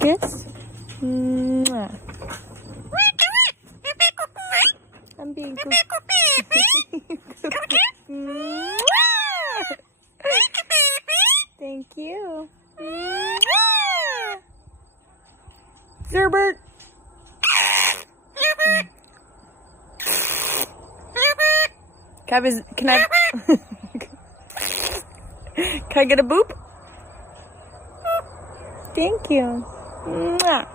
Kiss. Mwah. I'm being good. Thank you. Zerbert. Can I can I get a boop? Thank you. Mwah.